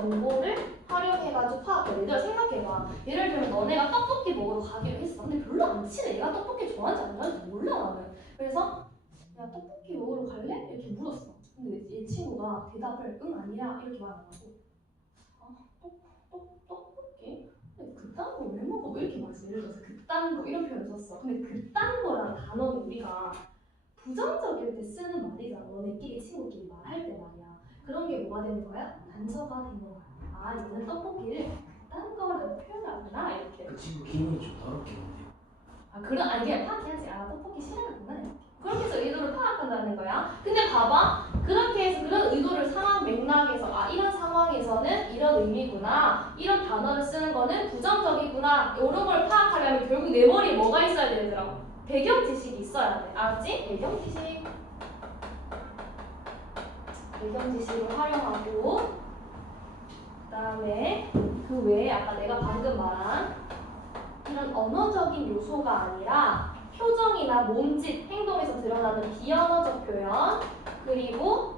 정보를 활용해가지고 파악해. 얘들아 생각해봐. 예를 들면 너네가 떡볶이 먹으러 가기로 했어. 근데 별로 안 친해. 얘가 떡볶이 좋아하는지 안 좋아하는지 몰라 나는. 그래서 야 떡볶이 먹으러 갈래? 이렇게 물었어. 근데 얘 친구가 대답을 응 아니야 이렇게 말 안 하고 떡볶이? 근데 그딴 거 왜 먹어? 왜 이렇게 맛있어? 예를 들어서 그딴 거 이런 표현을 썼어. 근데 그딴 거라는 단어는 우리가 부정적일 때 쓰는 말이잖아. 너네끼리 친구끼리 말할 때 말이야. 그런 게 뭐가 되는 거야? 단서가 되는 거야. 아 얘는 떡볶이를 그딴 거라고 표현하구나 이렇게. 그 친구 기분이 좀 더럽게 온대요. 아 그런 아니 그냥 파악해야지. 아 떡볶이 싫어하구나 이렇게. 그렇게 해서 의도를 파악한다는 거야. 근데 봐봐. 그렇게 해서 그런 의도를 상황 맥락에서 아 이런 상황에서는 이런 의미구나. 이런 단어를 쓰는 거는 부정적이구나. 이런 걸 파악하려면 결국 내 머리에 뭐가 있어야 되더라고. 배경 지식이 있어야 돼. 알았지? 배경 지식. 배경 지식을 활용하고 그다음에 그 외에 아까 내가 방금 말한 이런 언어적인 요소가 아니라 표정이나 몸짓, 행동에서 드러나는 비언어적 표현 그리고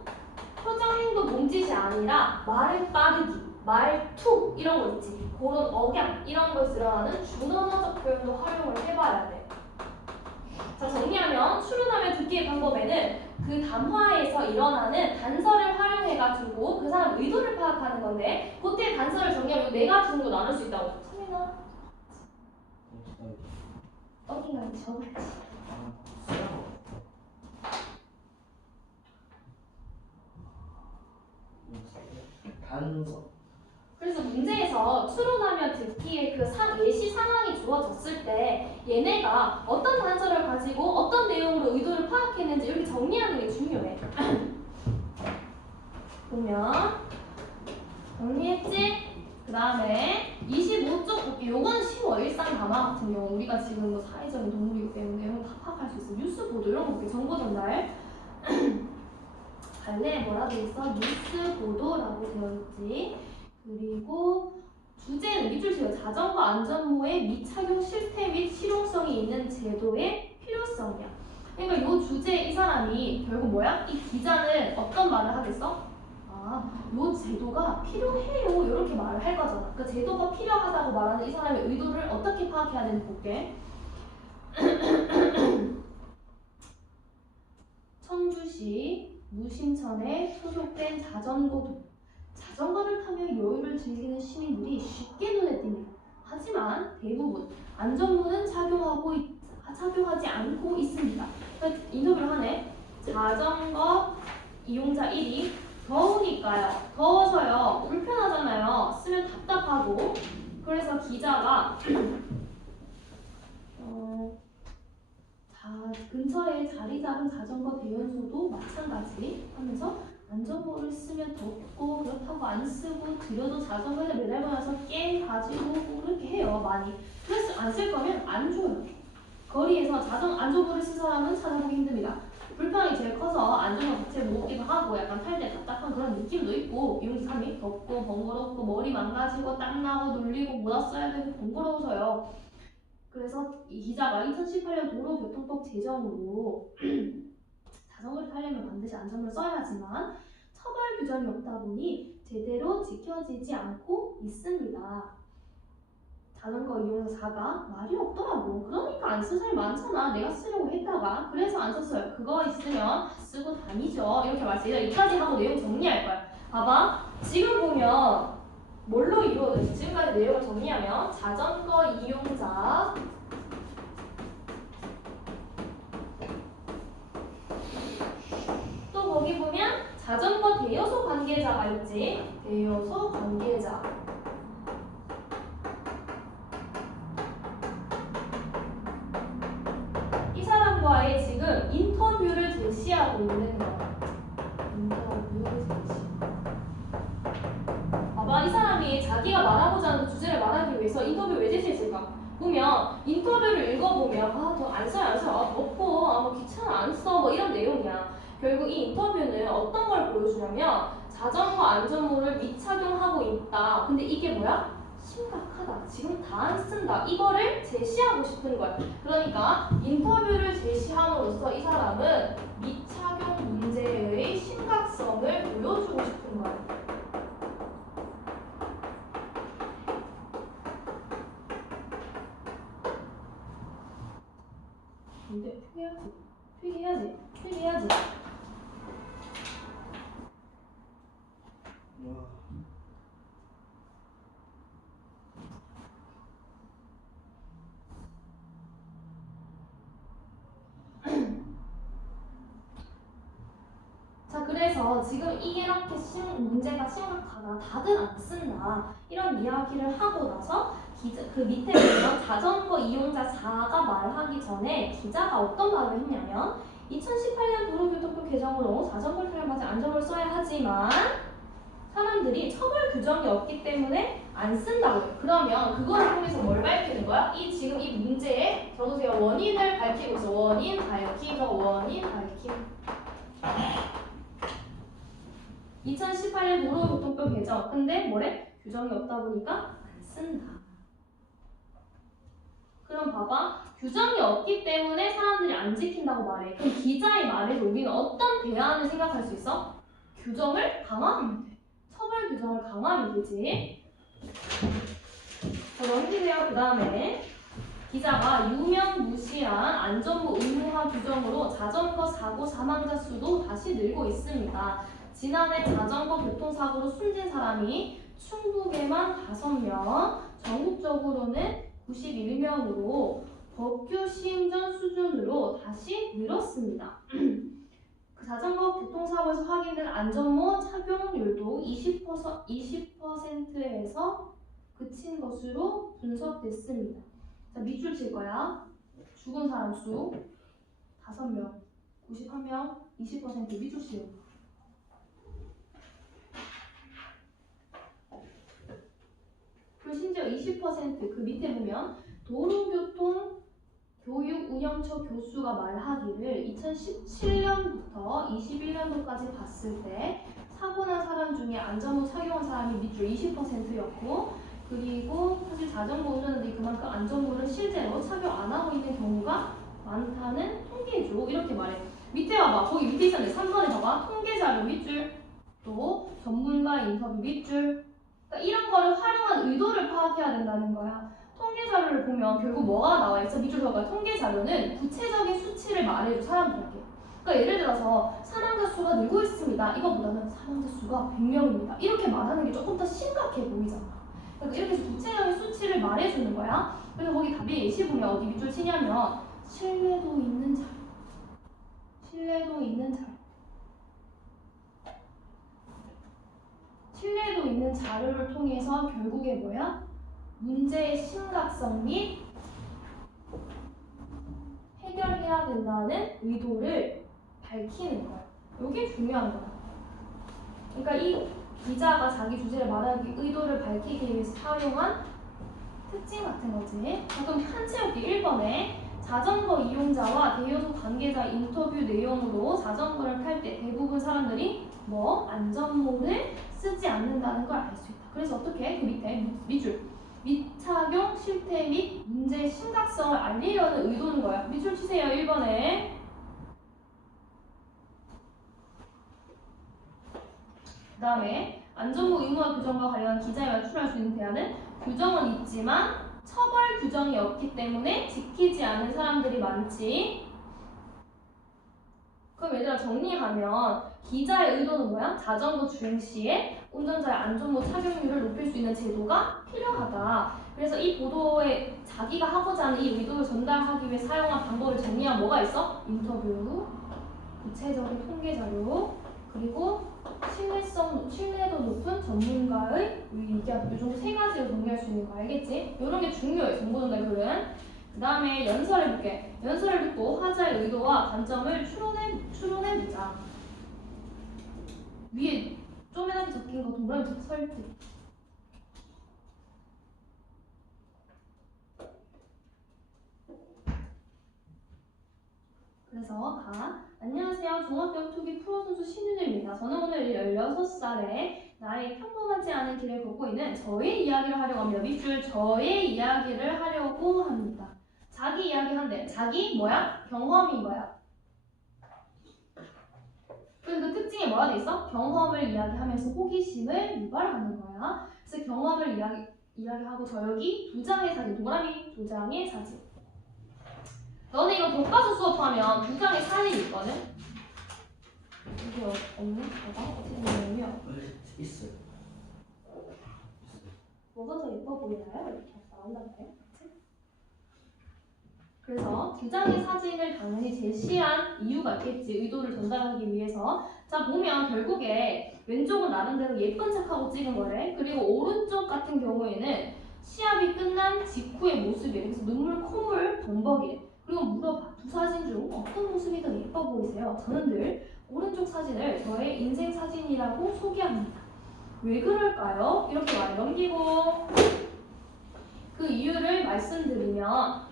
표정, 행동, 몸짓이 아니라 말의 빠르기, 말투 이런 거 있지. 그런 억양 이런 거에서 드러나는 준언어적 표현도 활용을 해봐야 돼. 자 정리하면 추론하며 듣기의 방법에는 그 담화에서 일어나는 단서를 활용해가지고 그 사람 의도를 파악하는 건데 그때 단서를 정리하면 네 가지 정도 나눌 수 있다고. 성민아 어딘가에 적어야지. 단서. 그래서 문제에서 추론하며 듣기에 그 예시 상황이 주어졌을 때 얘네가 어떤 단서를 가지고 어떤 내용으로 의도를 파악했는지 이렇게 정리하는 게 중요해. 보면 정리했지? 그 다음에 25쪽 볼게. 요건 쉬워. 일상 담화 같은 경우 우리가 지금 뭐 사회적인 동물이기 때문에 이런 거 다 파악할 수 있어. 뉴스 보도 이런 거 볼게. 정보 전달. 갈래에 뭐라고 있어? 뉴스 보도라고 되어 있지. 그리고 주제는 밑줄 치고 자전거 안전모의 미착용 실태 및 실용성이 있는 제도의 필요성이야. 그러니까 이 주제에 이 사람이 결국 뭐야? 이 기자는 어떤 말을 하겠어? 아, 이 제도가 필요해요. 이렇게 말을 할 거잖아. 그러니까 제도가 필요하다고 말하는 이 사람의 의도를 어떻게 파악해야 되는지 볼게. 청주시 무심천에 소속된 자전거도 자전거를 타며 여유를 즐기는 시민들이 쉽게 눈에 띕니다. 하지만 대부분 안전모는 착용하지 않고 있습니다. 그러니까 인터뷰를 하네. 자전거 이용자 1위 더우니까요. 더워서요. 불편하잖아요. 쓰면 답답하고. 그래서 기자가 근처에 자리 잡은 자전거 대연소도 마찬가지 하면서 안전모를 쓰면 덥고 그렇다고 안 쓰고 들여도 자전거에 매달고 나서 게임 가지고 그렇게 해요. 많이. 그래서 안 쓸 거면 안 줘요. 거리에서 안전모를 쓴 사람은 찾아보기 힘듭니다. 불편이 제일 커서 안전모 자체 무겁기도 하고 약간 탈 때 답답한 그런 느낌도 있고 이용자 3이 덥고 번거롭고 머리 망가지고 땀나고 눌리고 뭐다 써야 되고 번거로워서요. 그래서 이 기자가 2018년 도로교통법 제정으로 자전거를 타려면 반드시 안전모를 써야 하지만 처벌 규정이 없다 보니 제대로 지켜지지 않고 있습니다. 자전거 이용자가 말이 없더라고. 그러니까 안 쓴 사람이 많잖아. 내가 쓰려고 했다가. 그래서 안 썼어요. 그거 있으면 쓰고 다니죠. 이렇게 말씀드려. 여기까지 하고 내용 정리할 거야. 봐봐. 지금 보면 뭘로 이루어졌지? 지금까지 내용을 정리하면 자전거 이용자 또 거기 보면 자전거 대여소 관계자가 있지. 대여소 관계자 이 사람과의 지금 인터뷰를 제시하고 있는 거야. 인터뷰를 제시. 봐봐, 이 사람이 자기가 말하고자 하는 주제를 말하기 위해서 인터뷰 왜 제시했을까? 보면 인터뷰를 읽어보면 더 안 써요. 덥고 뭐 귀찮아 안 써 뭐 이런 내용이야. 결국 이 인터뷰는 어떤 걸 보여주냐면 자전거 안전모를 미착용하고 있다. 근데 이게 뭐야? 심각하다. 지금 다 안 쓴다. 이거를 제시하고 싶은 거야. 그러니까 인터뷰를 제시함으로써 이 사람은 미착용 문제의 심각성을 보여주고 싶은 거야. 근데 필기해야지. 자, 그래서 지금 이렇게 문제가 심각하다, 다들 안 쓴다, 이런 이야기를 하고 나서 그 밑에 보면 자전거 이용자 4가 말하기 전에 기자가 어떤 말을 했냐면 2018년 도로교통법 개정으로 자전거를 사용하지 안전을 써야 하지만 사람들이 처벌 규정이 없기 때문에 안 쓴다고요. 그러면 그거를 통해서 뭘 밝히는 거야? 지금 이 문제에 적으세요. 원인을 밝히고 있어. 원인 밝힘. 2018년 도로교통법 개정. 근데 뭐래? 규정이 없다 보니까 안 쓴다. 그럼 봐봐. 규정이 없기 때문에 사람들이 안 지킨다고 말해. 그럼 기자의 말에서 우리는 어떤 대안을 생각할 수 있어? 규정을 강화하면 돼. 처벌 규정을 강화하면 되지. 자, 넘기세요. 그 다음에 기자가 유명무실한 안전모 의무화 규정으로 자전거 사고 사망자 수도 다시 늘고 있습니다. 지난해 자전거 교통사고로 숨진 사람이 충북에만 5명, 전국적으로는 91명으로 법규 시행 전 수준으로 다시 늘었습니다. 그 자전거 교통사고에서 확인된 안전모 착용률도 20%에서 그친 것으로 분석됐습니다. 자, 밑줄 칠 거야. 죽은 사람 수 5명, 91명, 20% 밑줄 씌워. 그리고 심지어 20%그 밑에 보면 도로교통 교육운영처 교수가 말하기를 2017년부터 21년도까지 봤을 때 사고 난 사람 중에 안전모 착용한 사람이 밑줄 20%였고 그리고 사실 자전거 운전자들이 그만큼 안전모를 실제로 착용 안 하고 있는 경우가 많다는 통계죠. 이렇게 말해. 밑에 봐봐. 거기 밑에 있었는데 3번에 봐봐. 통계자료 밑줄 또 전문가 인터뷰 밑줄. 그러니까 이런 거를 활용한 의도를 파악해야 된다는 거야. 통계 자료를 보면 결국 뭐가 나와 있어? 밑줄 봐봐. 통계 자료는 구체적인 수치를 말해줘 사람들에게. 그러니까 예를 들어서 사망자 수가 늘고 있습니다. 이거보다는 사망자 수가 100명입니다. 이렇게 말하는 게 조금 더 심각해 보이잖아. 그러니까 이렇게 해서 구체적인 수치를 말해주는 거야. 그래서 거기 답이 예시 보면 어디 밑줄 치냐면 신뢰도 있는 자료. 신뢰도 있는 자료를 통해서 결국에 뭐야? 문제의 심각성 및 해결해야 된다는 의도를 밝히는 거야. 이게 중요한 거야. 그러니까 이 기자가 자기 주제를 말하기 의도를 밝히기 위해서 사용한 특징 같은 거지. 그럼 한 채우기 1번에 자전거 이용자와 대여소 관계자 인터뷰 내용으로 자전거를 탈 때 대부분 사람들이 안전모를 쓰지 않는다는 걸 알 수 있다. 그래서 어떻게? 그 밑에 밑줄 미착용 실태 및 문제의 심각성을 알리려는 의도는 거야. 밑줄 치세요. 1번에 그 다음에 안전모 의무화 규정과 관련한 기자에 맞출할 수 있는 대안은 규정은 있지만 처벌 규정이 없기 때문에 지키지 않는 사람들이 많지. 그럼 얘들아 정리하면 기자의 의도는 뭐야? 자전거 주행 시에 운전자의 안전모 착용률을 높일 수 있는 제도가 필요하다. 그래서 이 보도에 자기가 하고자 하는 이 의도를 전달하기 위해 사용한 방법을 정리한 뭐가 있어? 인터뷰, 구체적인 통계 자료, 그리고 신뢰도 높은 전문가의 의견. 이 정도 3가지로 정리할 수 있는 거 알겠지? 이런 게 중요해. 정보 전달 글은. 그 다음에 연설해볼게. 연설을 듣고 하자의 의도와 관점을 추론해보자. 위에 쪼매나게 적힌 거 동그라미 설득. 그래서 안녕하세요. 종합병 투기 프로 선수 신윤주입니다. 저는 오늘 16살에 나의 평범하지 않은 길을 걷고 있는 저의 이야기를 하려고 합니다. 밑줄 저의 이야기를 하려고 합니다. 자기 이야기 한대. 자기 뭐야? 경험인 거야. 그래서 그 특징이 뭐가 돼 있어? 경험을 이야기하면서 호기심을 유발하는 거야. 그래서 경험을 이야기하고 저 여기 2장의 사진, 동그라미 2장의 사진. 너네 이거 교과서 수업하면 두 장의 사진이 있거든? 이게 없네? 봐봐. 어떻게 생겼냐면 있어요. 뭐가 더 예뻐 보이나요? 이렇게 나온다고요? 그래서 두 장의 사진을 당연히 제시한 이유가 있겠지. 의도를 전달하기 위해서. 자, 보면 결국에 왼쪽은 나름대로 예쁜 척하고 찍은 거래. 그리고 오른쪽 같은 경우에는 시합이 끝난 직후의 모습이래. 그래서 눈물, 콧물, 범벅이래. 그리고 물어봐. 두 사진 중 어떤 모습이 더 예뻐 보이세요? 저는 늘 오른쪽 사진을 저의 인생 사진이라고 소개합니다. 왜 그럴까요? 이렇게 많이 넘기고 그 이유를 말씀드리면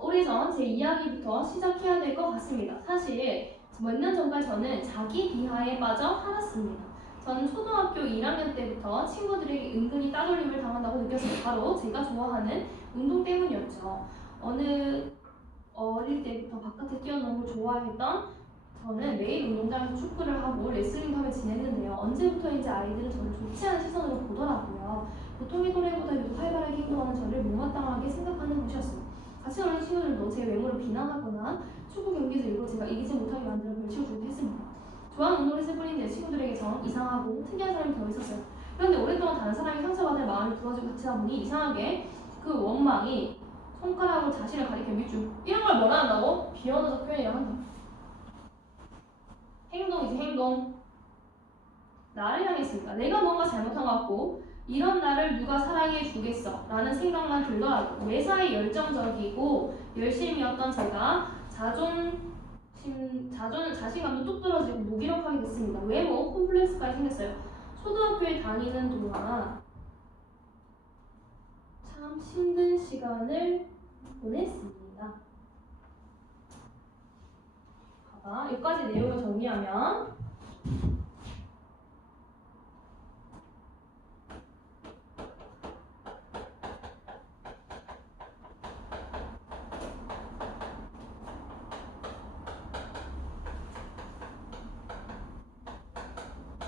오래전 제 이야기부터 시작해야 될 것 같습니다. 사실 몇 년 전까지 저는 자기 비하에 빠져 살았습니다. 저는 초등학교 1학년 때부터 친구들에게 은근히 따돌림을 당한다고 느꼈어요. 바로 제가 좋아하는 운동 때문이었죠. 어릴 때부터 바깥에 뛰어노는 걸 좋아했던 저는 매일 운동장에서 축구를 하고 레슬링도 하며 지냈는데요. 언제부터인지 아이들은 저를 좋지 않은 시선으로 보더라고요. 보통의 또래보다 유독 활발하게 행동하는 저를 못마땅하게 생각하는 것이었습니다. 같이 놀는 친구들도 제 외모를 비난하거나 축구 경기에서 일부러 제가 이기지 못하게 만들어 벌칙을 주기도 했습니다. 좋아하는 운동을 했을 뿐인데 친구들에게 전 이상하고 특이한 사람이 더 있었어요. 그런데 오랫동안 다른 사람이 상처받을 마음이 부러지고 같이 하다 보니 이상하게 그 원망이 손가락으로 자신을 가리켜 밑줄 이런 걸 뭐라 한다고? 비언어적 표현이라 한다. 행동이지 행동. 나를 향했으니까 내가 뭔가 잘못한 것 같고 이런 나를 누가 사랑해 주겠어 라는 생각만 들더라고요. 매사에 열정적이고 열심이었던 제가 자신감도 뚝 떨어지고 무기력하게 됐습니다. 외모 콤플렉스까지 생겼어요. 초등학교에 다니는 동안 참 힘든 시간을 보냈습니다. 봐봐, 여기까지 내용을 정리하면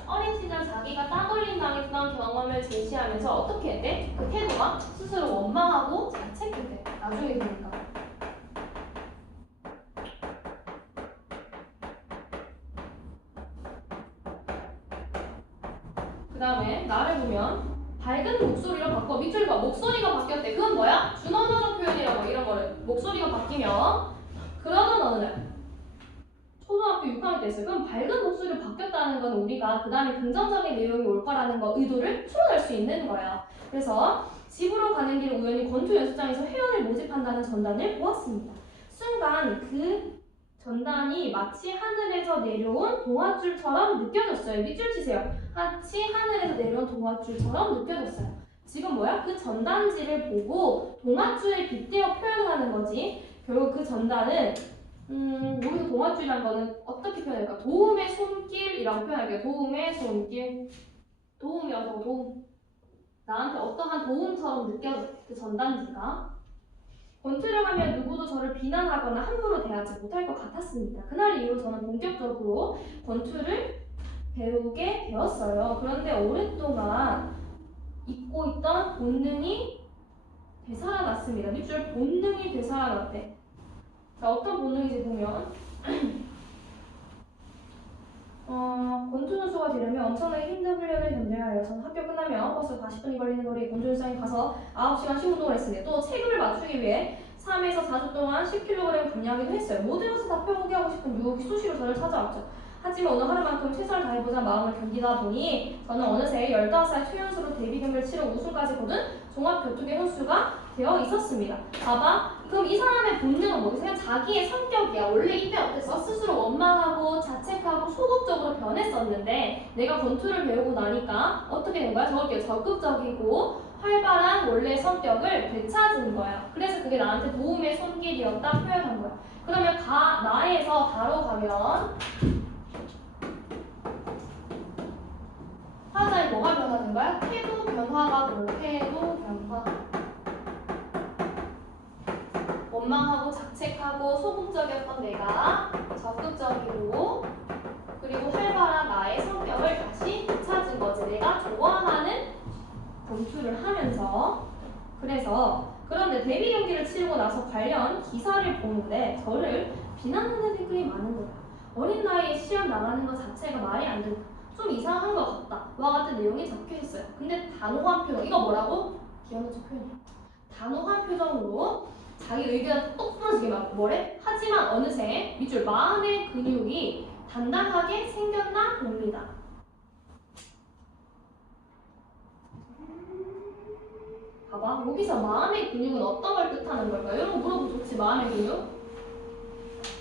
어린 시절 자기가 따돌림 당했던 경험을 제시하면서 어떻게 했대? 그 태도가 스스로 원망하고 자책했대. 나중에 되니까. 그 다음에 나를 보면 밝은 목소리로 바꿔. 밑줄 봐. 목소리가 바뀌었대. 그건 뭐야? 준언어적 표현이라고 이런 거를. 목소리가 바뀌면 그러던 어느 날 초등학교 6학년 때였어요. 그럼 밝은 목소리로 바뀌었다는 건 우리가 그 다음에 긍정적인 내용이 올 거라는 거 의도를 풀어낼 수 있는 거예요. 그래서 집으로 가는 길 우연히 권투 연습장에서 회원을 모집한다는 전단을 보았습니다. 순간 그 전단이 마치 하늘에서 내려온 동아줄처럼 느껴졌어요. 밑줄 치세요. 마치 하늘에서 내려온 동아줄처럼 느껴졌어요. 지금 뭐야? 그 전단지를 보고 동아줄에 빗대어 표현하는 거지. 결국 그 전단은 여기서 동아줄이라는 거는 어떻게 표현할까? 도움의 손길이라고 표현할게요. 도움의 손길. 도움이어서 도움. 나한테 어떠한 도움처럼 느껴졌대. 그 전단지가. 권투를 하면 누구도 저를 비난하거나 함부로 대하지 못할 것 같았습니다. 그날 이후 저는 본격적으로 권투를 배우게 되었어요. 그런데 오랫동안 잊고 있던 본능이 되살아났습니다. 밑줄 본능이 되살아났대. 자, 어떤 본능인지 보면 권투 선수가 되려면 엄청나게 힘든 훈련을 견뎌야 해요. 저는 학교 끝나면 버스 40분이 걸리는 거리 권투 연습장에 가서 9시간씩 운동을 했습니다. 또 체급을 맞추기 위해 3에서 4주 동안 10kg 감량하기도 했어요. 모든 것을 다 포기하고 싶은 유혹이 수시로 저를 찾아왔죠. 하지만 오늘 하루만큼 최선을 다해보자 마음을 견디다 보니 저는 어느새 15살 최연소로 데뷔 경기를 치러 우승까지 거둔 종합격투기 선수가 되어 있었습니다. 봐봐. 그럼 이 사람의 본능은 뭐겠어요? 자기의 성격이야. 원래 이때 어땠어? 스스로 원망하고 자책하고 소극적으로 변했었는데 내가 권투를 배우고 나니까 어떻게 된 거야? 적을게요. 적극적이고 활발한 원래 성격을 되찾은 거야. 그래서 그게 나한테 도움의 손길이었다 표현한 거야. 그러면 나에서 다로 가면 하나에 뭐가 변하는 거야? 태도 변화가 보여. 태도 변화. 원망하고 자책하고 소극적이었던 내가 적극적이고 그리고 활발한 나의 성격을 다시 되찾은 거지. 내가 좋아하는 권투를 하면서. 그래서 그런데 데뷔 경기를 치르고 나서 관련 기사를 보는데 저를 비난하는 댓글이 많은 거야. 어린 나이에 시험 나가는 것 자체가 말이 안 된다. 좀 이상한 것 같다. 와 같은 내용이 적혀 있어요. 근데 단호한 표정. 이거 뭐라고? 기억나는 표현이야. 단호한 표정으로 자기 의견 똑 부러지게 막 뭐래? 하지만 어느새 밑줄 마음의 근육이 단단하게 생겼나 봅니다. 봐봐. 여기서 마음의 근육은 어떤 걸 뜻하는 걸까요? 이런 거 물어보면 좋지. 마음의 근육?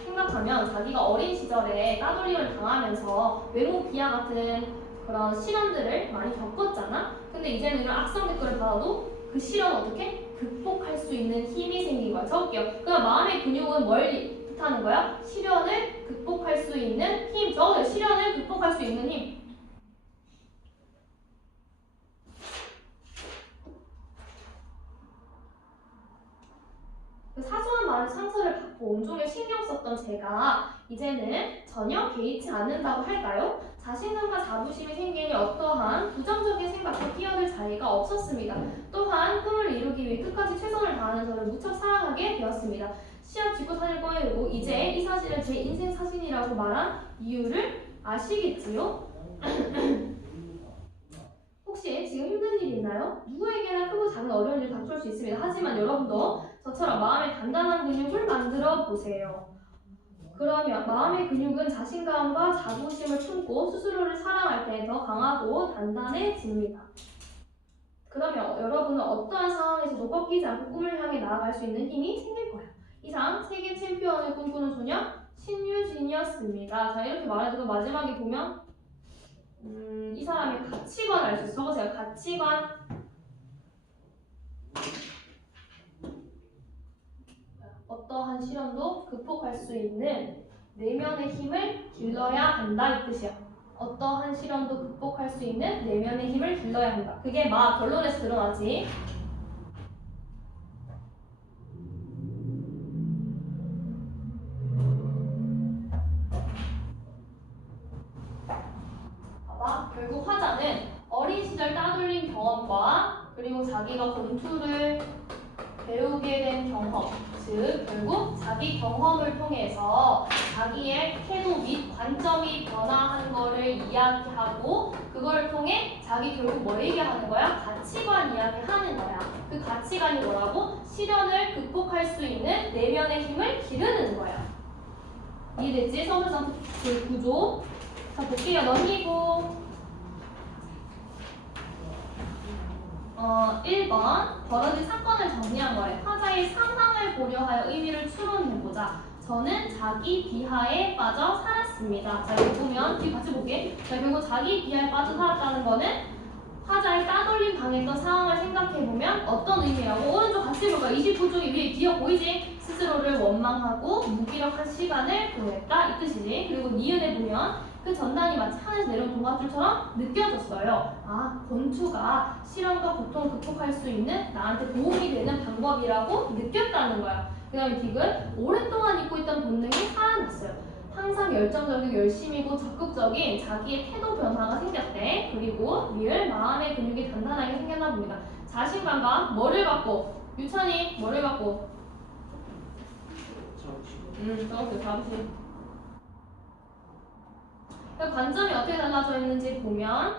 생각하면 자기가 어린 시절에 따돌림을 당하면서 외모 비하 같은 그런 시련들을 많이 겪었잖아? 근데 이제는 이런 악성 댓글을 받아도 그 시련을 어떻게? 극복할 수 있는 힘이 생긴 거야. 적을게요. 그럼 마음의 근육은 뭘 뜻하는 거야? 시련을 극복할 수 있는 힘. 적어요. 시련을 극복할 수 있는 힘. 사소한 말에 상처를 받고 온종일 신경 썼던 제가 이제는 전혀 개의치 않는다고 할까요? 자신감과 자부심이 생기니 어떠한 부정적인 생각도 끼어들 자리가 없었습니다. 또한 꿈을 이루기 위해 끝까지 최선을 다하는 저를 무척 사랑하게 되었습니다. 시합 직후 사진을 꺼내고 이제 이 사진을 제 인생 사진이라고 말한 이유를 아시겠지요? 혹시 지금 힘든 일 있나요? 누구에게나 크고 작은 어려운 일 닥쳐올 수 있습니다. 하지만 여러분도 저처럼 마음의 단단한 근육을 만들어 보세요. 그러면 마음의 근육은 자신감과 자부심을 품고 스스로를 사랑할 때 더 강하고 단단해집니다. 그러면 여러분은 어떠한 상황에서도 꺾이지 않고 꿈을 향해 나아갈 수 있는 힘이 생길 거예요. 이상 세계 챔피언을 꿈꾸는 소녀 신유진이었습니다. 자, 이렇게 말해주고 마지막에 보면 이 사람의 가치관을 알 수 있어요. 적으세요. 가치관. 어떠한 시련도 극복할 수 있는 내면의 힘을 길러야 한다 이 뜻이야. 어떠한 시련도 극복할 수 있는 내면의 힘을 길러야 한다. 그게 결론에서 드러나지. 봐봐. 결국 화자는 어린 시절 따돌림 경험과 그리고 자기가 권투를 배우게 된 경험, 즉 결국 자기 경험을 통해서 자기의 태도 및 관점이 변화한 거를 이야기하고 그걸 통해 자기 결국 뭐 얘기하는 거야? 가치관 이야기하는 거야. 그 가치관이 뭐라고? 시련을 극복할 수 있는 내면의 힘을 기르는 거야. 이해됐지? 서술상 그 구조. 자, 볼게요. 넘기고 1번 벌어진 사건을 정리한 거래. 화자의 상황을 고려하여 의미를 추론해보자. 저는 자기 비하에 빠져 살았습니다. 자, 여기 보면 뒤 같이 볼게. 자, 결국 자기 비하에 빠져 살았다는 거는 화자의 따돌림 당했던 상황을 생각해보면 어떤 의미라고? 오른쪽 같이 볼까? 29쪽 위에 기억 보이지? 스스로를 원망하고 무기력한 시간을 보냈다 이 뜻이지. 그리고 니은에 보면 그 전단이 마치 하늘에서 내려온 동화줄처럼 느껴졌어요. 아, 권투가 시련과 고통을 극복할 수 있는 나한테 도움이 되는 방법이라고 느꼈다는 거야. 그 다음에 딕은 오랫동안 잊고 있던 본능이 살아났어요. 항상 열정적이고 열심이고 적극적인 자기의 태도 변화가 생겼대. 그리고 리을 마음의 근육이 단단하게 생겼나 봅니다. 자신감과 뭐를 갖고? 유찬이 뭐를 갖고? 적었어요. 자부심. 관점이 어떻게 달라져 있는지 보면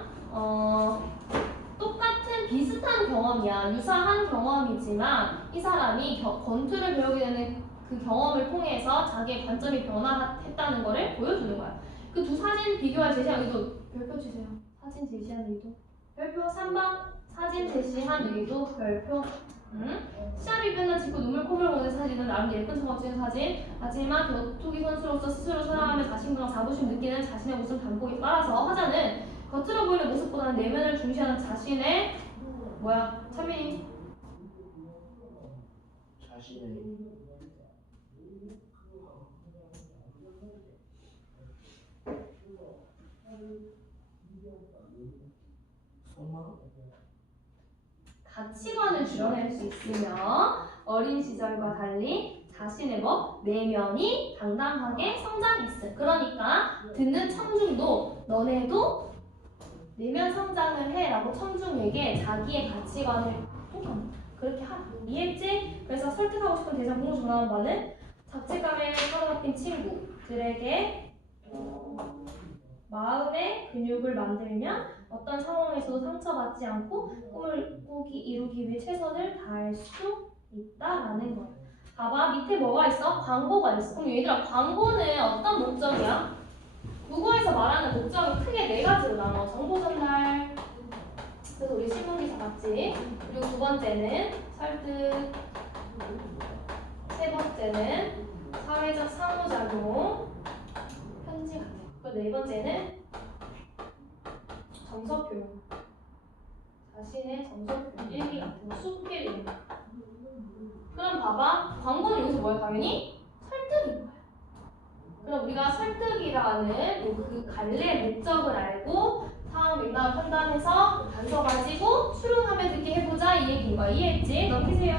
똑같은 비슷한 경험이야. 유사한 경험이지만 이 사람이 권투를 배우게 되는 그 경험을 통해서 자기의 관점이 변화했다는 것을 보여주는 거야. 그 두 사진 비교할 제시한 의도 별표 주세요. 사진 제시한 의도 별표 3번 사진 제시한 의도 별표. 시합이 끝난 직후 눈물 콧물 보는 사진은 나름 예쁜 척 찍은 사진. 하지만 격투기 선수로서 스스로 살아가며 자신감과 자부심 느끼는 자신의 모습 단복이 빨아서 화자는 겉으로 보이는 모습보다는 내면을 중시하는 자신의 찬민이 자신의 속마음? 가치관을 드러낼 수 있으며 어린 시절과 달리 자신의 내면이 당당하게 성장했음. 그러니까 듣는 청중도 너네도 내면 성장을 해 라고 청중에게 자기의 가치관을 그렇게 하라. 이해했지? 그래서 설득하고 싶은 대상 공부 전하는 바는 자책감에 사로잡힌 친구들에게 마음의 근육을 만들면 어떤 상황에서도 상처받지 않고 꿈을 이루기 위해 최선을 다할 수 있다라는 거예요. 봐봐, 밑에 뭐가 있어? 광고가 있어. 그럼 얘들아, 광고는 어떤 목적이야? 국어에서 말하는 목적이 크게 네 가지로 나눠. 정보 전달. 그래서 우리 신문기사 봤지? 그리고 두 번째는 설득. 세 번째는 사회적 상호작용. 편지 같은 거. 그리고 네 번째는 정서 표현. 자신의 정서 표현. 일기 같은 거. 수필 이런 거. 그럼 봐봐. 광고는 여기서 뭐야? 당연히 설득인 거야. 그럼 우리가 설득이라는 그 갈래의 목적을 알고 상황 맥락을 판단해서 단서 가지고 추론하며 듣게 해보자 이 얘기인 거야. 이해했지? 넘기세요.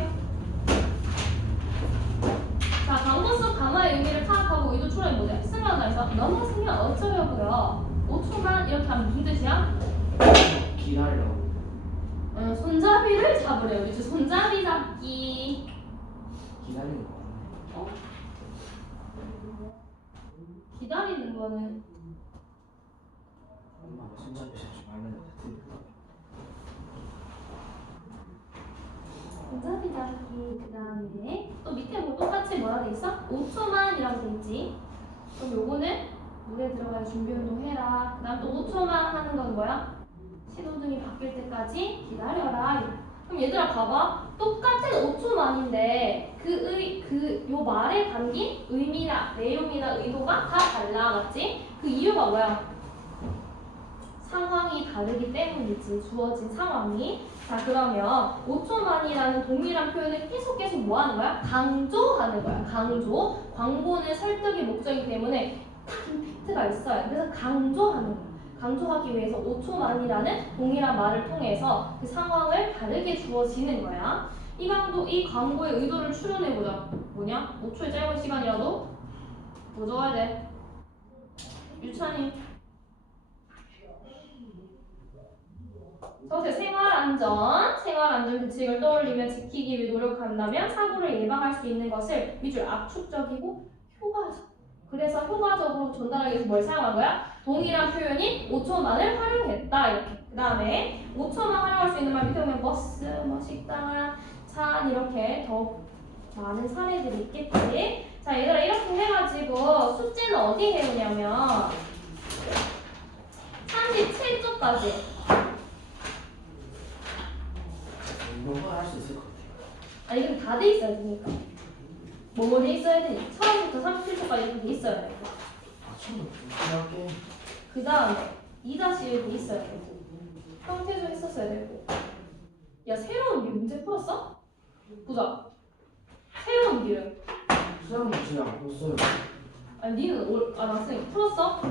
자, 광고 속 감화의 의미를 파악하고 의도 추론해보자. 승관에서 넘어서면 어쩌려고요? 5초만 이렇게 하면 무슨 뜻이야? 기다려. 손잡이를 잡으래요. 그치? 손잡이 잡기. 기다리는 거 같네. 기다리는 거는 엄마가 손잡이 잡지 말라는 거 같아. 손잡이 잡기. 그 다음에 또 밑에 뭐 똑같이 뭐라 돼 있어? 5초만 이라고 돼 있지. 그럼 요거는 물에 들어갈 준비 운동 해라. 그 다음 또 5초만 하는 건 뭐야? 신호등이 바뀔 때까지 기다려라. 그럼 얘들아 봐봐. 똑같은 5초만인데 요 말에 담긴 의미나 내용이나 의도가 다 달라. 맞지? 그 이유가 뭐야? 상황이 다르기 때문이지. 주어진 상황이. 자, 그러면 5초만이라는 동일한 표현을 계속 뭐 하는 거야? 강조하는 거야. 강조. 광고는 설득이 목적이기 때문에 딱 임팩트가 있어요. 그래서 강조하는 거야. 강조하기 위해서 5초만이라는 동일한 말을 통해서 그 상황을 다르게 주어지는 거야. 이 광고의 의도를 추론해보자. 뭐냐? 5초의 짧은 시간이라도 뭐 적어야 돼? 유찬이. 첫째, 생활안전 규칙을 떠올리며 지키기 위해 노력한다면 사고를 예방할 수 있는 것을 위주로 압축적이고 효과적. 그래서 효과적으로 전달하기 위해서 뭘 사용한 거야? 동일한 표현인 5초만을 활용했다. 이렇게. 그 다음에 5초만 활용할 수 있는 말 밑에 보면 버스, 식당, 차 이렇게 더 많은 사례들이 있겠지. 자, 얘들아 이렇게 해가지고 숙제는 어디 해오냐면 37쪽까지. 운동을 할 수 있을 것 같아. 아니 그럼 다 돼 있어야 되니까. 뭐 돼 있어야 되니? 처음부터 37초까지 이렇게 돼 있어야 돼. 처음에 할게. 그 다음에 2-1 돼 있어야 되고 형태조 했었어야 되고. 야, 새로운 길 문제 풀었어? 보자. 새로운 길은 수영이 진짜 안 풀었어요. 아니 니는 나 선생님 풀었어?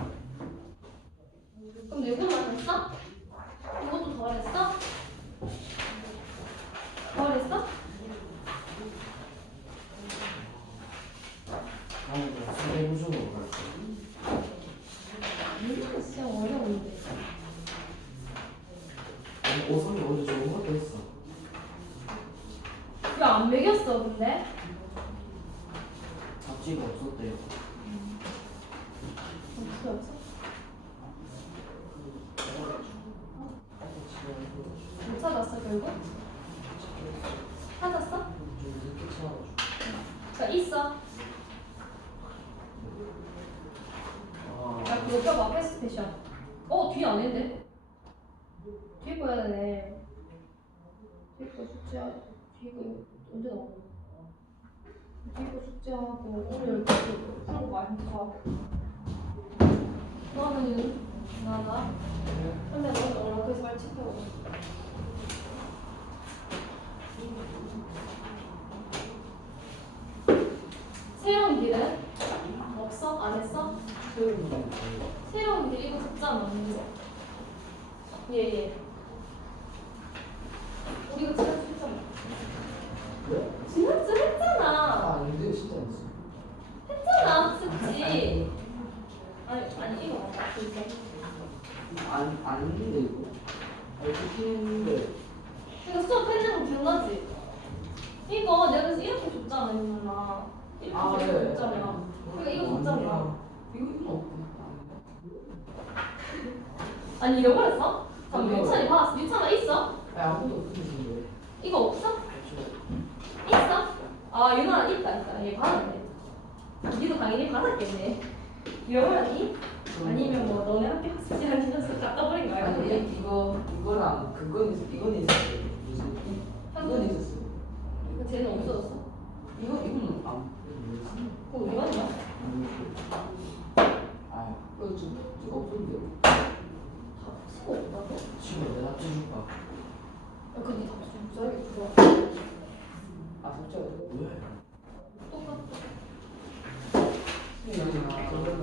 그럼 이것만 했어? 이것도 더 했어? 더 했어? 나는 그냥 수대부중으로 갈게. 진짜 어려운데. 아니, 오성이 오늘 좋은 것도 했어. 왜 안 매겼어 근데? 잡지가 없었대요. 어떻게 없어? 못 찾았어 결국? 찾았어? 좀 늦게 찾아가지고. 자, 있어. 야, 그거 껴봐. 패스트 패션. 뒤에 안 했는데? 뒤에 거 해야 되네. 뒤에 거 숙제하, 뒤에 거 언제 나오는 거야? 뒤에 거 숙제하고, 오늘 푸는 거 많이 좋아하고. 너는, 나가. 근데 너는 오늘 그래서 빨리 체크해오고. 새로운 길은? 없어? 안 했어? 새로운 길 이거 듣잖아. 예. 우리가 지난주 했잖아. 왜? 지난주 했잖아. 아닌데 진짜 했어. 했잖아. 했었지. 아니 이거 맞아. 진짜. 아닌데 이거. 어떻게 했는데? 이거 수업 했는 거 기억나지? 이거 내가 그래서 이렇게 줬잖아 윤아. 이렇게 네. 줬잖아. 그러니까 이거 줬잖아. 이거 없대. 아니 잃어버렸어? 잠깐 이거- 유찬이 받았어. 유찬아 있어? 아무도 없는데 지금 이거 없어? 왜? 있어? 아 윤아 있다. 얘 받았네. 니도 당연히 받았겠네. 잃어버렸니? 아니면 뭐 너네 학교 학습지 아니어서 갖다 버린 거야? 아니 이거랑 이건 있었어요. 이건 있었어요. 쟤는 없어졌어. 이거는 안. 그거 어디 갔냐? 아, 이거 좀 없던데. 다 쓰고 없다고? 지금 내가 합쳐줄까? 야 근데 다좀 써야겠어. 아, 진짜 왜? 똑같아. 그러면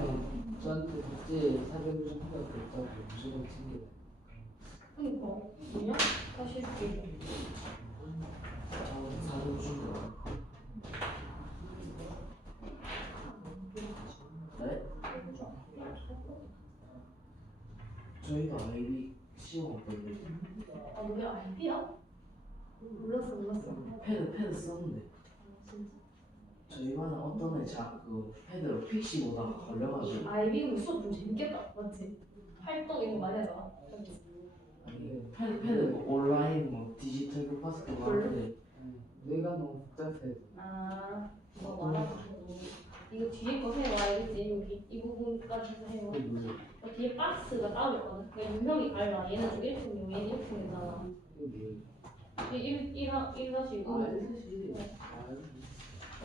저한테 국제 사전 수업가 없다고 무조건 챙겨. 그니까 뭐냐? 다시 해줄게. 저는 사전 준거. 네? 저희도 아이비 시험 없던데. 아 너네 알비야? 몰랐어. 패드 썼는데. 진짜. 저희 반에 어떤 애그 패드로 픽시 보다가 걸려가지고. 아이비는 수업 좀 재밌겠다. 맞지? 활동 이런 거 많이 하잖아. 맞지? 아니 패드 뭐 온라인 뭐 디지털 교과서 그거 하는데 내가 너무 복잡해. 아, 뭐 말하고 이거 뒤에 거 해와 알겠지? 여기 이 부분까지 해서 해와. 뒤에 박스가 따로 있거든. 그러니까 유형이 달라. 얘는 좀 이렇게 생기고 얘는 이렇게 생겼잖아. 이게 1-1-1-1-이고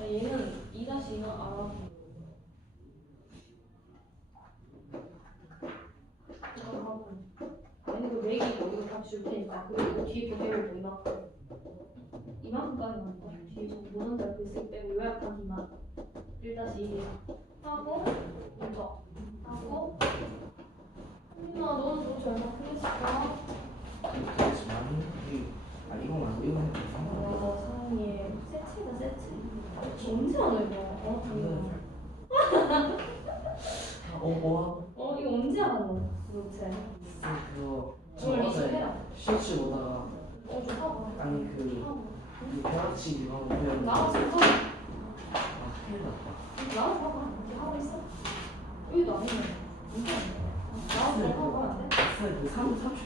얘는 2-2가 이거 하고 얘는 그 매기고 이거 다 줄 테니까 그리고 뒤에 거 배우고 이만큼까지만 더 뒤에 좀 모는데 그 있을 빼고 요약하기만 1-1이랑 하고 이거 하고 민아 너는 좀 잘 맞추겠어. 이거 말고 이거 상해 세트다 세트. 언제 하나 이거? 이거 언제 하노 도대체? 그거 오늘 리스해라. 실시 보다가 좀 하고. 아니 그 벼락치기 하고 배우는 나와서 하고. 큰일 났다. 나와서 하고 이렇게 하고 있어? 여기도 아니네. 나와서 하고 하면 안 돼? 그 30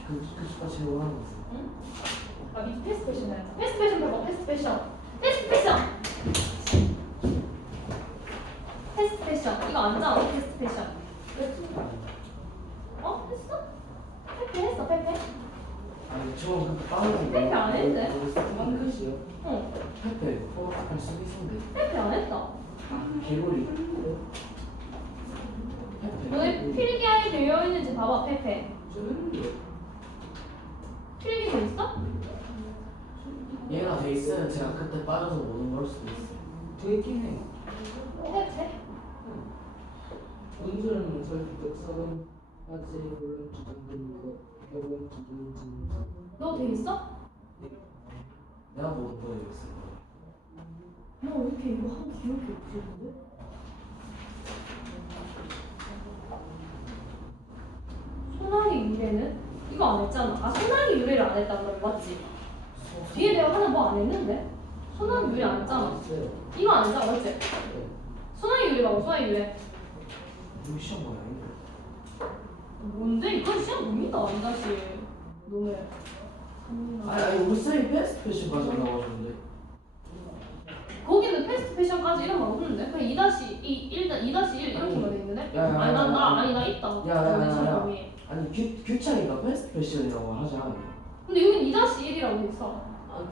그 숫자 제일 원하는 거 있어. 응? 아 미리 패스트 패션 해야지. 패스트 패션 봐봐. 패스트 패션. 패스트 패션. 패스트 패션. 이거 안 잡아. 패스트 패션. 어? 했어? 페페 했어. 페페? 아니 저 빠르게 페페 안 했는데? 안 끝이요? 응. 페페 할 수도 있었는데. 페페 안 했다. 아 개구리. 너네 필기하에 되어 있는지 봐봐. 페페. 저 했는데. 필기 돼 있어? 얘가 돼 있어요. 제가 그때 빠져서 모든 걸 수도 있어요. 돼 있긴 해. 페페? 문수는 설득 썩은 아직 물론 주장된 거 결국 기준이 너 돼 있어? 내가 못 보여줬을 거야. 야, 왜 이렇게 이거 한 기억이 없지, 근데? 소나기 유래는? 이거 안 했잖아. 아, 소나기 유래를 안 했다 그러면 맞지? 뒤에 내가 하나 뭐 안 했는데? 소나기 유래 안 했잖아. 있어요. 이거 안 했잖아, 맞지? 네. 소나기 유래라고, 소나기 유래. 이거 시험 뭐야 이거? 뭔데? 이건 시험 뭡니다, 이 다시. 너네. 아니 우리 쌤이 패스트 패션까지 올라가셨는데. 거기는 패스트 패션까지 이런 말 없는데? 그냥 2-2, 2-1 이렇게만 돼 있는데? 야, 아니, 나 있다. 야. 너네 시험이. 아니 규찬이가 패스트 패션이라고 하지 않아요? 근데 여긴 2-1이라고 돼 있어. 아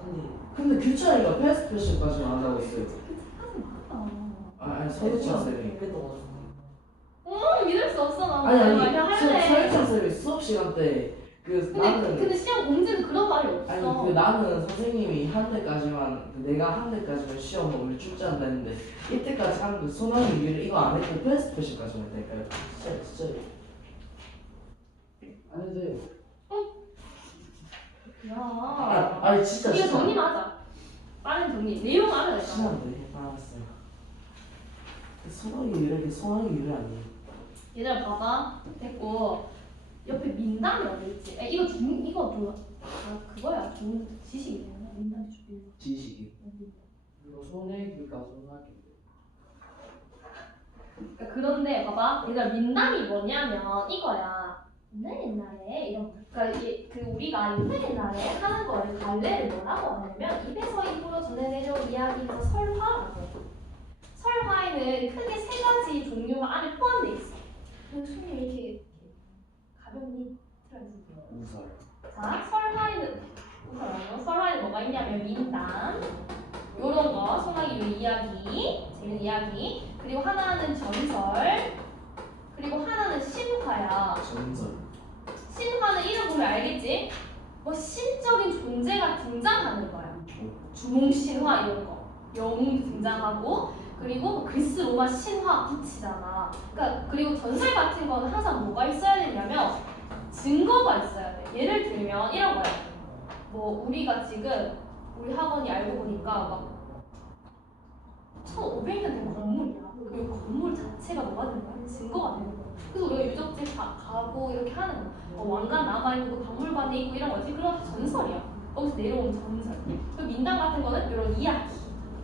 근데 규찬이가 패스트 패션까지 안 한다고 했어요. 아니 서유찬 쌤이. 믿을 수 없어 나. 아니 그냥 할래. 서유찬 쌤이 수업 시간 때 그 나는 근데 시험 공지는 그런 말이 없어. 아니 그 나는 선생님이 한 대까지만 내가 한 대까지만 시험 범위를 출제한다 했는데 이때까지 하는 그 소나기 위를 이거 안 했고 패스트 패션까지만 했다니까요. 진짜 안 해도 돼요. 야. 아니 진짜 이거 정리하자. 빠른 정리. 내용 알아야 돼. 시간인데 알았어요. 소나기 위를 소나기 위를 아니에요. 얘들아 봐봐. 됐고 옆에 민담이 어디 있지? 이거 이거 좀 그거야. 좋은 지식이잖아. 민담 준비. 지식이. 너 손에 귀가 손하겠네. 그러니까 그런데 봐봐, 얘들아 민담이 뭐냐면 이거야. 옛날에 이런 그러니까 이게 그 우리가 옛날에 하는 거를 관례를 뭐라고 하냐면 입에서 입으로 전해 내려온 이야기에서 설화라고 해. 설화에는 크게 세 가지 종류가 안에 포함돼 있어. 숨이 이렇게 가볍니 틀어주세요. 우설. 자, 설화에는 뭐가 있냐면 민담, 요런 거, 소나기 요 이야기, 재밌는 이야기, 그리고 하나는 전설, 그리고 하나는 신화야. 전설. 신화는 이름 보면 알겠지? 뭐 신적인 존재가 등장하는 거야. 주몽 신화 이런 거, 영웅 등장하고, 그리고 뭐 그리스 로마 신화 붙이잖아. 그러니까 그리고 전설 같은 거는 항상 뭐가 있어야 되냐면 증거가 있어야 돼. 예를 들면 이런 거야. 뭐 우리가 지금 우리 학원이 알고 보니까 막 1500년 된 건물이야. 그 건물 자체가 뭐가 되는 거야? 증거가 되는 거야. 그래서 우리가 유적지 가고 이렇게 하는 거야. 왕관 남아있고 박물관에 있고 이런 거지. 그런 전설이야. 거기서 내려온 전설. 그 민담 같은 거는 이런 이야기.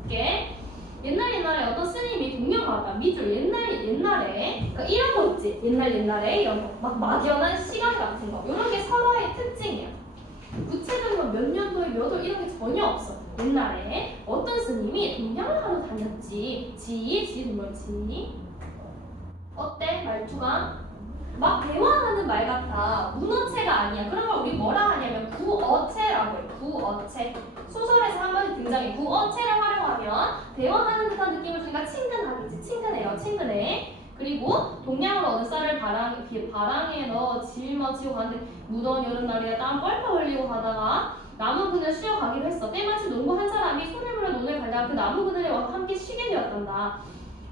이게 옛날에 어떤 스님이 동명하다 미줄 옛날에 그러니까 이런 거 있지. 옛날에 이런 거 막 막연한 시간 같은 거 이런 게 서로의 특징이야. 구체적으로 몇 년도에 몇 월 이런 게 전혀 없어. 옛날에 어떤 스님이 동양을 하러 다녔지. 지 동명지. 어때? 말투가? 막 대화하는 말 같아. 문어체가 아니야. 그런 걸 우리 뭐라 하냐면 구어체라고 해. 구어체. 소설에서 한 번씩 등장해. 구어체를 활용하면 대화하는 듯한 느낌을 주니까 친근하겠지. 친근해요. 친근해. 그리고 동양으로 얻은 쌀을 바랑에 넣어 짊어지고 가는데 무더운 여름날이라 땀 뻘뻘 흘리고 가다가 나무 그늘 쉬어 가기로 했어. 때마침 농부 한 사람이 손을 물어 논을 갈다가 그 나무 그늘에 와서 함께 쉬게 되었단다.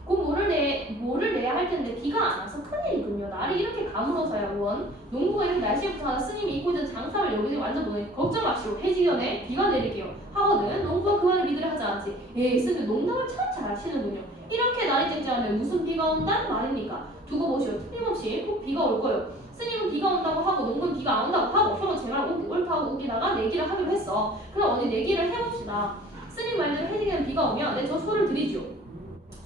곧 모를 내야 할 텐데 비가 안 와서 큰일이군요. 날이 이렇게 가물어서야 원. 농부가 이렇게 날씨부터 스님이 입고 있던 장삼을 여기서 완전 노네. 걱정 마시오. 해지기 전에 비가 내릴게요. 하거든. 농부가 그 말을 믿으려 하지 않지. 스님 농담을 참 잘하시는군요. 이렇게 날이 쨍쨍한데 무슨 비가 온다는 말입니까? 두고 보시오. 틀림없이 꼭 비가 올 거예요. 스님은 비가 온다고 하고 농부는 비가 안 온다고 하고 서로 제 말 옳다고 우기다가 내기를 하기로 했어. 그럼 어디 내기를 해봅시다. 스님 말대로 해지기 전에 비가 오면 저 소를 드리죠.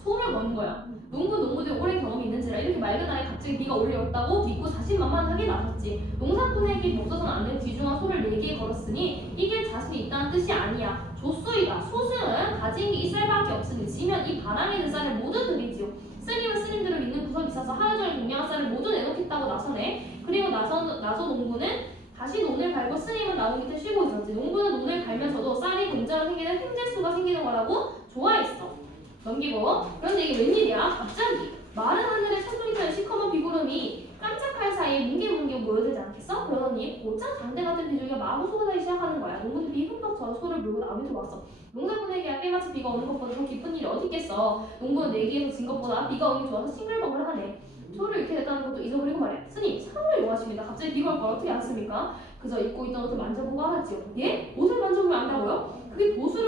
소를 거는 거야. 농부들 오랜 경험이 있는지라 이렇게 맑은 날에 갑자기 비가 올 리 없다고 믿고 자신만만하게 나섰지. 농사꾼에게 없어서는 안 될 귀중한 소를 4개 걸었으니 이길 자신이 있다는 뜻이 아니야. 조수이다. 소승은 가진 게 이 쌀밖에 없으니 지면 이 바람에 있는 쌀을 모두 드리지요. 스님은 스님들을 믿는 구석이 있어서 하루 종일 동양한 쌀을 모두 내놓겠다고 나서네. 그리고 나서 농부는 다시 논을 갈고 스님은 나무 밑에 쉬고 있었지. 농부는 논을 갈면서도 쌀이 공짜로 생기는 횡재수가 생기는 거라고 좋아했어. 넘기고. 그런데 이게 웬일이야? 갑자기 마른 하늘에 찬물이 펴는 시커먼 비구름이 깜짝할 사이에 뭉게뭉게 모여들지 않겠어? 그러더니 곧장 장대 같은 비둘기가 마구 쏟아지기 시작하는 거야. 농부들이 흠뻑 젖어 소를 물고 나무 밑으로 왔어. 농사꾼에게 때마침 비가 오는 것보다 더 기쁜 일이 어디 있겠어. 농부는 내기에서 진 것보다 비가 오는 게 좋아서 싱글벙글하네. 소를 잃게 됐다는 것도 잊어버리고 말해. 스님, 참을 요하십니다. 갑자기 비가 올 걸 어떻게 알았습니까? 그저 입고 있던 옷을 만져보고 알았지요. 예? 옷을 만져보면 안다고요? 그게 보수를